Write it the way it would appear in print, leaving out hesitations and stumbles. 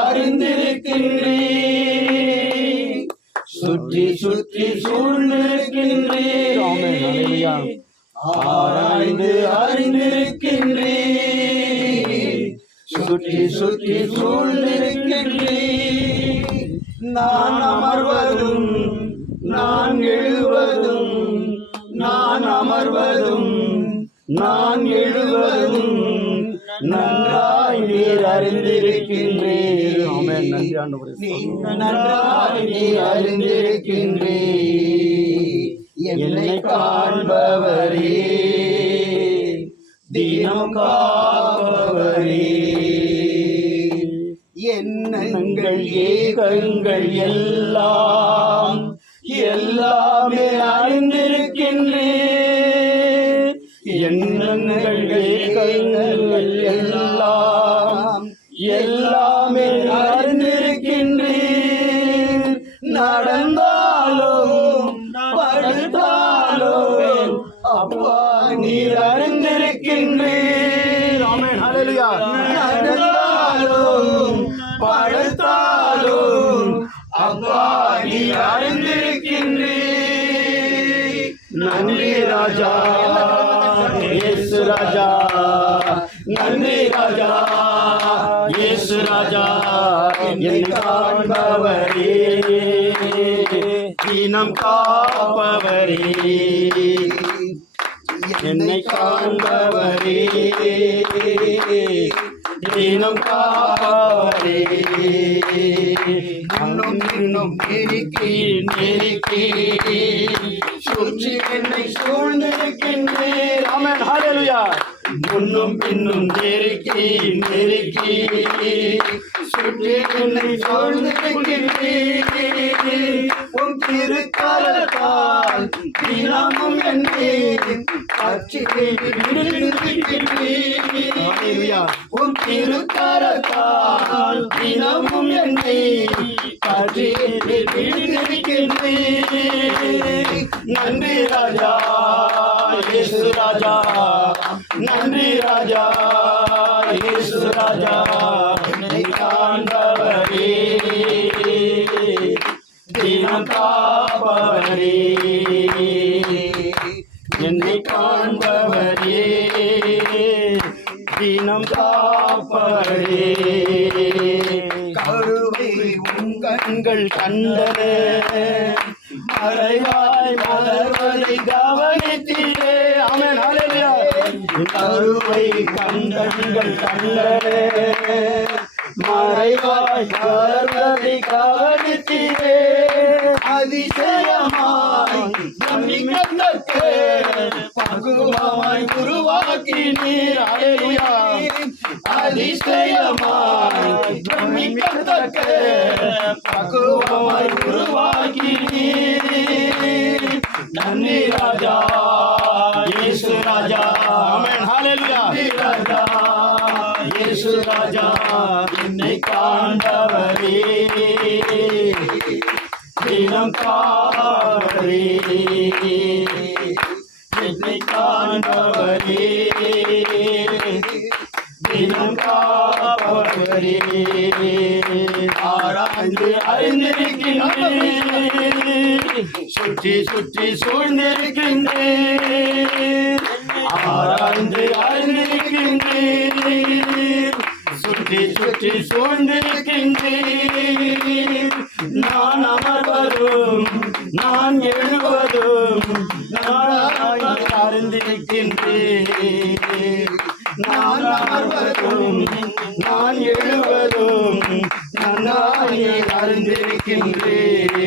அறிந்திருக்கின்றீர், சுற்றி சுற்றி சூழ்ந்திருக்கின்றீர், ஆராய்ந்து அறிந்திருக்கின்றீர், சுற்றி சுற்றி சூழ்ந்திருக்கின்றீர். நான் அமர்வதும் நான் எழுவதும், நான் அமர்வதும் நான் எழுவதும் நன்றாய் நீர் அறிந்திருக்கின்றீர். நன்றாய் நீர் அறிந்திருக்கின்றீர். என்னை காண்பவரே, தினம் காப்பவரே, எண்ணங்கள் ஏகங்கள் எல்லாம் எல்லாமே அறிந்திருக்கின்றேன். எண்ணங்கள் ஏகங்கள் எல்லாம் எல்லாமே அறிந்திருக்கின்றேன். நடந்தாலும் படுத்தாலும் அப்பா நீர் அறிந்திருக்கின்றீர். நடந்தாலும் படுத்தாலும் அப்பா நீர் அறிந்திருக்கின்றீர். நன்றி ராஜா இயேசு ராஜா, நன்றி ராஜா இயேசு ராஜா. என்னை காண்பவரே, தினம் காப்பவரே, என்னை காண்பவரே, தினம் காப்பவரே. இன்னும் இன்னும் நெருக்கி நெருக்கி சுற்றி என்னை சூழ்ந்திருக்கின்றேன். ஆமென், ஹல்லேலூயா. முன்னும் பின்னும் நெருக்கி நெருக்கி சுற்றி என்னை சூழ்ந்திருக்கின்றேன். உன் திருக்கரத்தால் தினமும் என்னை பற்றி விடுவிக்கின்றேன். உன் திருக்கரத்தால் தினமும் என்னை பற்றி விடுவிக்கின்றேன். நன்றி ராஜா இயேசு ராஜா, நன்றி ராஜா இயேசு ராஜா. என்னை காண்பவரே, தினம் காப்பவரே, என்னை காண்பவரே, தினம் காப்பவரே. கருவை உன் கண்கள் கண்டன, மறைவாய் மலர்வதை கவனித்தீரே. ஆமென், ஹல்லேலூயா. கருவை கண்கள் கண்டன, மறைவாய் மலர்வதை கவனித்தீரே. அதிசயமாய் நம்பிக்கத்தக்க பக்குவமாய் உருவாக்கினீர். ஹல்லேலூயா. அதிசயமாய் நம்பிக்கத்தக்க பக்குவமாய் உருவாக்கினீர். நன்றி ராஜா இயேசு ராஜா. ஆமென், ஹல்லேலூயா. ராஜா இயேசு ராஜா. என்னை காண்பவரே, தினம் காப்பவரே, என்னை காண்பவரே, தினம் காப்பவரே. ஆராய்ந்து அறிந்திருக்கின்றேன், சுற்றி சுற்றி சூழ்ந்திருக்கின்றேன். ஆராய்ந்து அறிந்திருக்கின்றேன், சுற்றி சுற்றி சூழ்ந்திருக்கின்றேன். நான் அமர்வதும் நான் எழுவதும் நான் அறிந்திருக்கின்றேன். நான் அமர்வதும் நான் எழுவதும் நான் அறிந்திருக்கின்றேன்.